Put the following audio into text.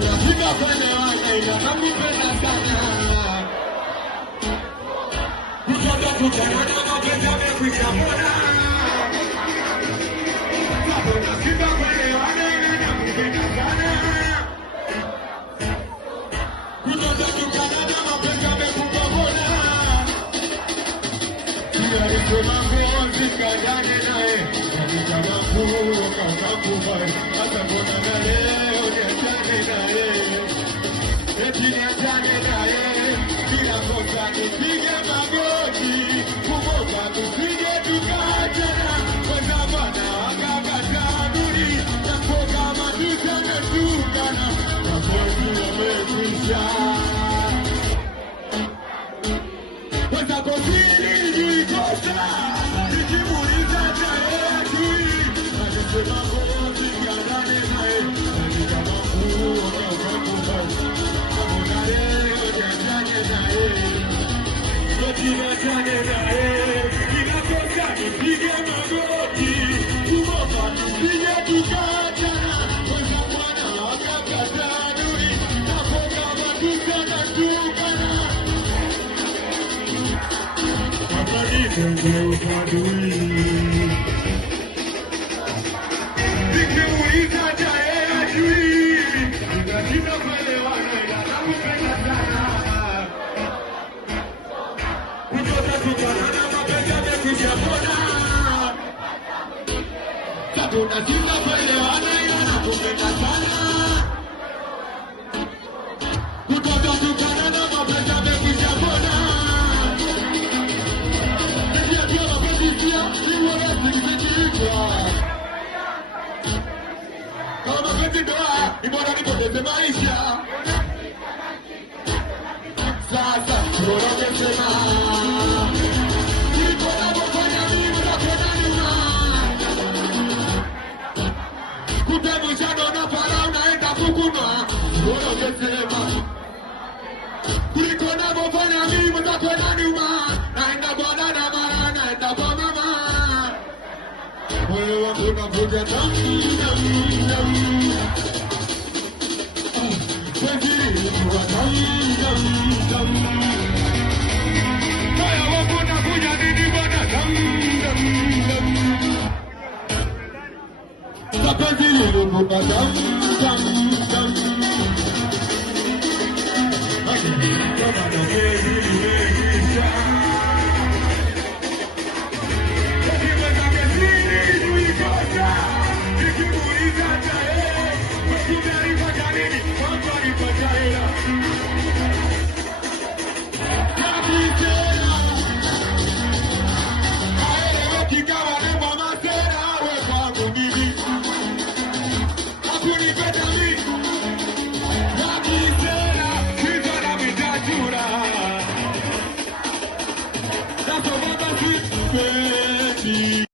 tunafika kwenye wanaida nakupenda sana. Kutoka kutanana mapenzi yamekwisha mbona. Tunafika kwenye wanaida nakupenda sana. Kutoka kutanana mapenzi yamekwisha mbona. Tunalisema ngozi kandane nae. Katika makuu wakakubali. Hata mbona na leo niachane nae. Eti niachane nae. Bila kosa nipige magoti. Kumoka tusije tukaachana. Kwa sabana wakakataa duri. Japo kama tusemeshukana. Mapenzi yamekwisha. Kwa sababu nilikosa. Nikimuuliza tarehe adui. Alisema ngozi kandane nae. Katika makuu wakakubali. Mbona leo niachane nae. Eti niachane nae. Bila kosa nipige magoti. Kumoka tusije tukaachana. Kwa sabana wakakataa duri. Japo kama tusemeshukana. Nikimuuliza tarehe adui. Ninashindwa kuelewana ila nakupenda sana. Kutoka tukanana mapenzi yamekwisha mbona. Tunashindwa kuelewana ila nakupenda sana. Kutoka tukanana mapenzi yamekwisha mbona. Kama mapenzi ndoa, ni bora nipoteze maisha. Sasa bora ungesema kuliko unavyofanya mimi unakwenda nyuma. Kutemisha dona pala unaenda kukuna. Bora ungesema kuliko unavyofanya mimi unakwenda nyuma. Naenda kwa dada mara naenda kwa mama. Moyo wangu unavuja damu, damu, damu. Penzi lilikuwa damu, damu, damu. Moyo wangu unavuja dhidi bwana damu, damu, damu. Sa penzi lilikuwa damu, damu, damu. Kama na penzi limekwisha. That's what I'm